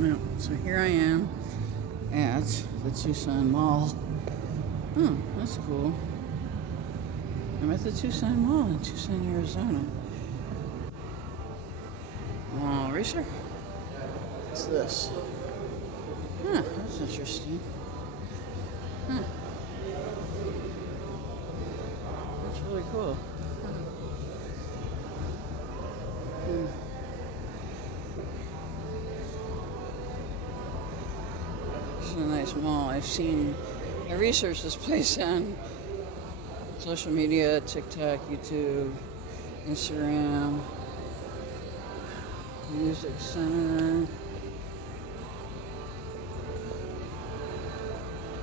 Yeah, so here I am at the Tucson Mall. Oh, that's cool. I'm at the Tucson Mall in Tucson, Arizona. Oh, racer? What's this? Huh, that's interesting. Huh. That's really cool. This is a nice mall. I researched this place on social media, TikTok, YouTube, Instagram, Music Center.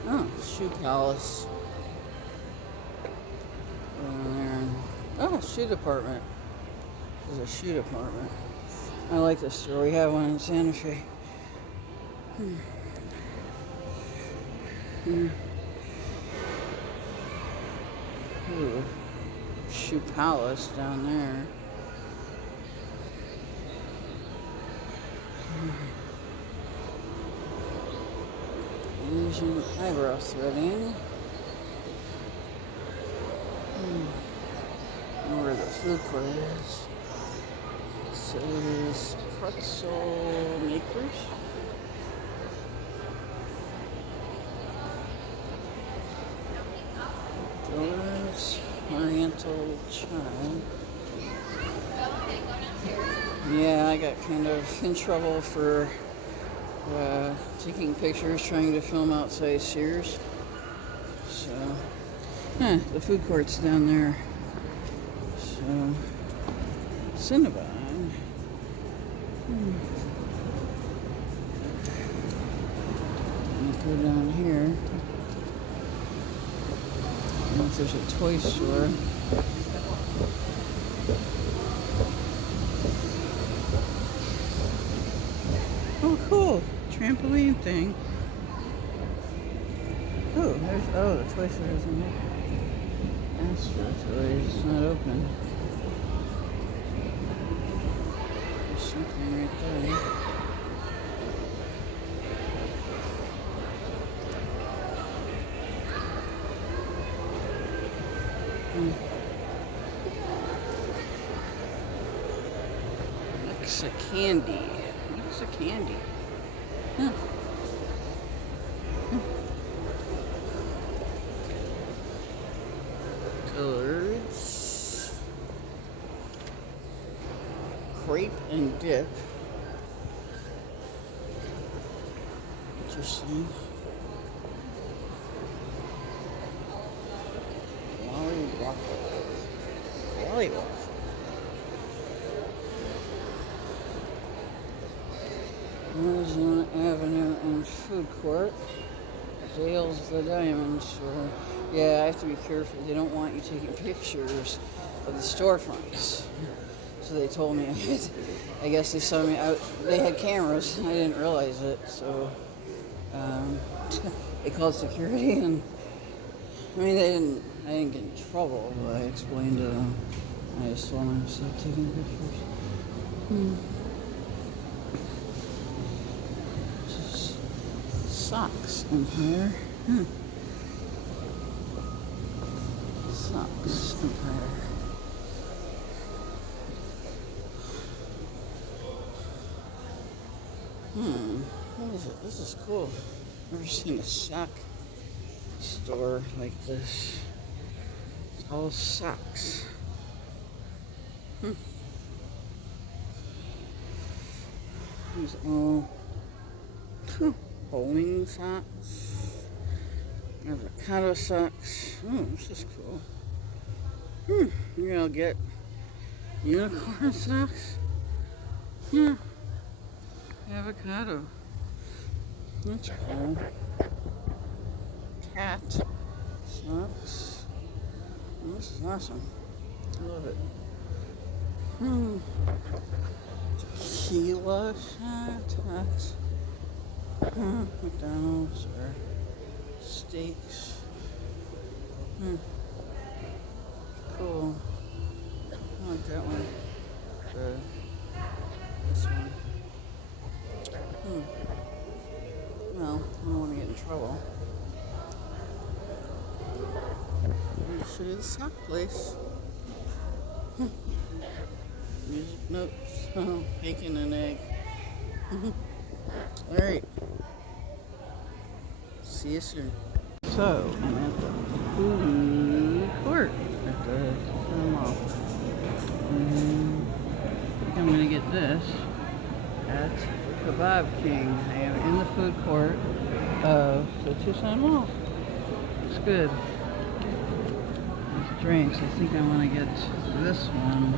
Oh, Shoe Palace. Oh, shoe department. This is a shoe department. I like this store. We have one in Santa Fe. Ooh, Shoe Palace down there. Asian eyebrow threading. I know where the food court is. So there's pretzel makers. Donuts, Oriental chai. Yeah, I got kind of in trouble for taking pictures, trying to film outside Sears. So, the food court's down there. So, Cinnabon. Go down here. I don't know if there's a toy store. Oh, cool. Trampoline thing. Oh, the toy store isn't there. Astro Toys, it's not open. There's something right there. Alexa candy. Alexa candy. Huh. Colors. Crepe and dip. Interesting. Lolly waffle. Lolly waffle. Arizona Avenue and Food Court. Dale's the Diamond Store. Yeah, I have to be careful. They don't want you taking pictures of the storefronts. So they told me, I guess they saw me out. They had cameras. I didn't realize it. So they called security, and I mean, I didn't get in trouble, but I explained to them. I just told them to stop taking pictures. Socks Empire. Socks Empire. What is it? This is cool. Never seen a sock store like this. It's all socks. These all bowling socks. Avocado socks. Oh, this is cool. Maybe I'll get unicorn socks. Yeah. Avocado. That's cool. Cat socks. Oh, this is awesome. I love it. Tequila socks. McDonald's or steaks. Cool. I like that one. This one. trouble. Let me show you the sock place. Music notes, bacon and egg. Alright. See you soon. So, I'm at the food court at the Tucson Mall. I think I'm going to get this at Kebab King. I am in the food court of the Tucson Mall. It's good. These drinks, I think I want to get this one.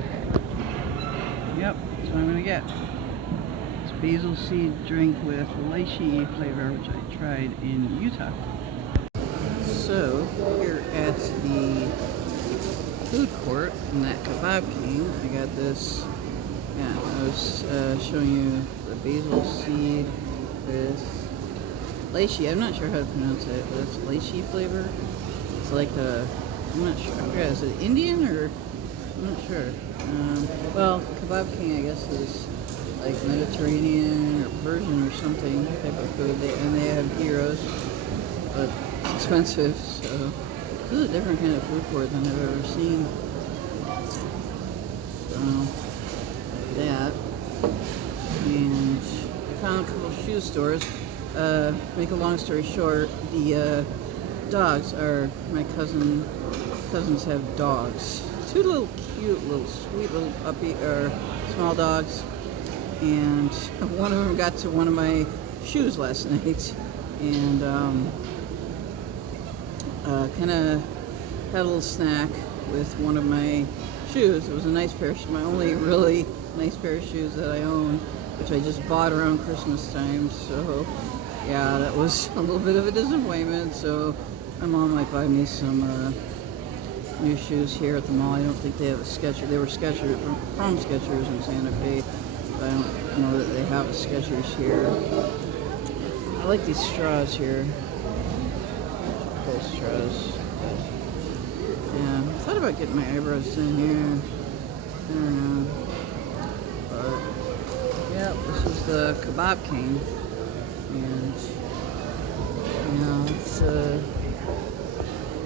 Yep, that's what I'm going to get. It's basil seed drink with lychee flavor, which I tried in Utah. So, here at the food court in that Kebab King, I got this. Yeah, I was showing you the basil seed with lychee. I'm not sure how to pronounce it, but it's lychee flavor. It's like a, I'm not sure, I forgot, is it Indian or, I'm not sure. Well, Kebab King, I guess, is like Mediterranean or Persian or something type of food. And they have gyros, but it's expensive, so this is a different kind of food court than I've ever seen. So, that. And I found a couple of shoe stores. Make a long story short, the dogs are, my cousins have dogs. Two little cute, little sweet little puppy, or small dogs. And one of them got to one of my shoes last night. And kind of had a little snack with one of my shoes. It was a nice pair of my only really nice pair of shoes that I own, which I just bought around Christmas time. So yeah, that was a little bit of a disappointment. So my mom might buy me some new shoes here at the mall. I don't think they have a Skechers. They were Skechers from Skechers in Santa Fe, but I don't know that they have a Skechers here. I like these straws here. Cool straws. Yeah, I thought about getting my eyebrows done here. I don't know. But yeah, this is the Kebab King, and you know, it's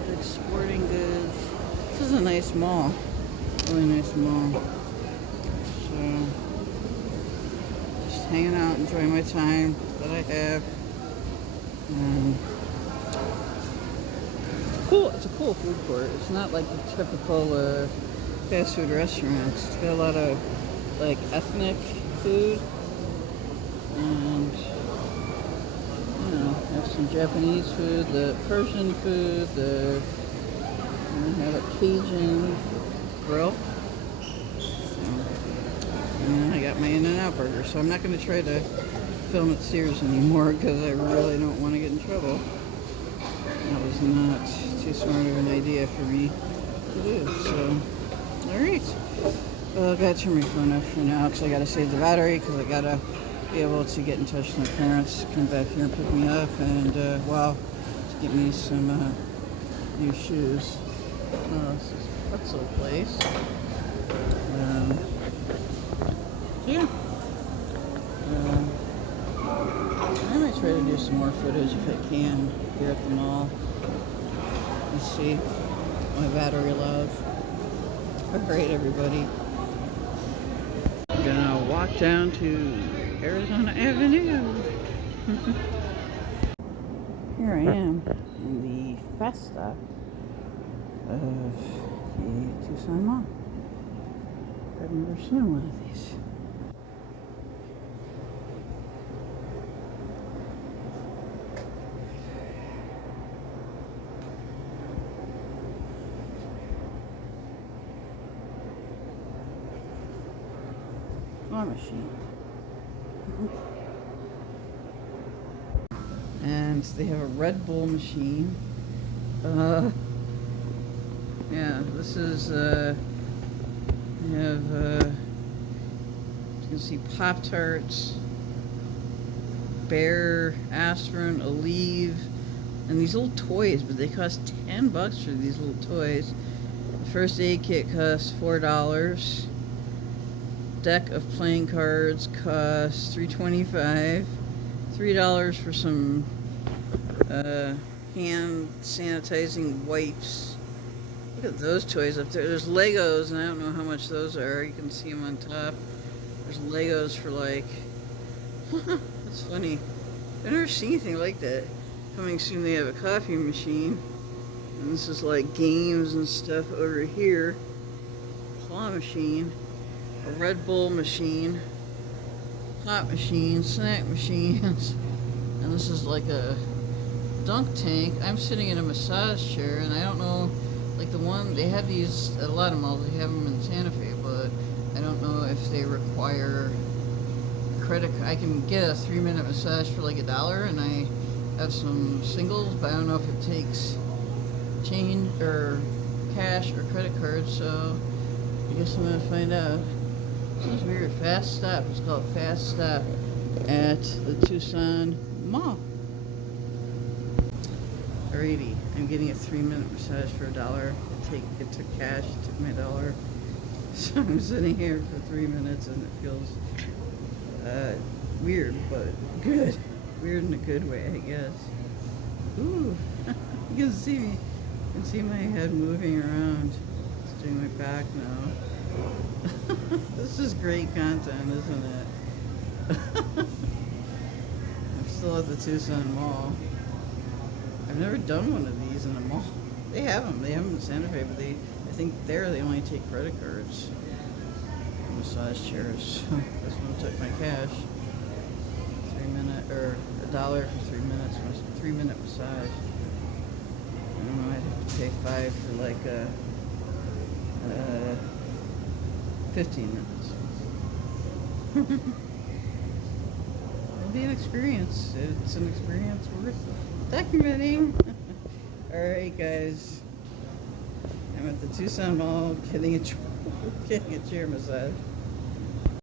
big sporting goods. This is a nice mall, really nice mall. So just hanging out, enjoying my time that I have. Cool. It's a cool food court. It's not like the typical fast food restaurants. It's got a lot of like ethnic food, and you know, there's some Japanese food, the Persian food, we have a Cajun grill. And I got my In-N-Out burger, so I'm not going to try to film at Sears anymore because I really don't want to get in trouble. That was not too smart of an idea for me to do. So, alright. Well, I gotta turn my phone off for now because I gotta save the battery, because I gotta be able to get in touch with my parents to come back here and pick me up, and well, to get me some new shoes. This is pretzel place. Yeah. I might try to do some more footage if I can here at the mall. Let's see. My battery allows. Alright, everybody. I'm gonna walk down to Arizona Avenue. Here I am in the Festa of the Tucson Mall. I've never seen one of these. Claw machine. And they have a Red Bull machine. Yeah, this is, you have, you can see Pop-Tarts, Bear, Aspirin, Aleve, and these little toys, but they cost $10 for these little toys. The first aid kit costs $4. Deck of playing cards costs $3.25. $3 for some Uh, hand sanitizing wipes. Look at those toys up there. There's Legos, and I don't know how much those are. You can see them on top. There's Legos for like. That's funny. I've never seen anything like that. Coming soon, they have a coffee machine. And this is like games and stuff over here. Claw machine. A Red Bull machine. Hot machine. Snack machines. And this is like a dunk tank. I'm sitting in a massage chair, and I don't know, like the one, they have these at a lot of malls, they have them in Santa Fe, but I don't know if they require credit. I can get a 3-minute massage for like $1, and I have some singles, but I don't know if it takes change or cash or credit cards, so I guess I'm gonna find out. This is weird. Fast Stop. It's called Fast Stop at the Tucson Mall. Alrighty, I'm getting a 3-minute massage for $1. It took cash, it took my $1. So I'm sitting here for 3 minutes, and it feels weird, but good. Weird in a good way, I guess. Ooh, you can see me. You can see my head moving around. It's doing my back now. This is great content, isn't it? I'm still at the Tucson Mall. I've never done one of these in a mall. They have them. They have them in Santa Fe, but I think there they only take credit cards. Massage chairs. This one took my cash. 3-minute or $1 for 3 minutes. 3-minute massage. I don't know. I'd have to pay $5 for like 15 minutes. It'll be an experience. It's an experience worth documenting. Alright guys, I'm at the Tucson Mall getting a chair massage.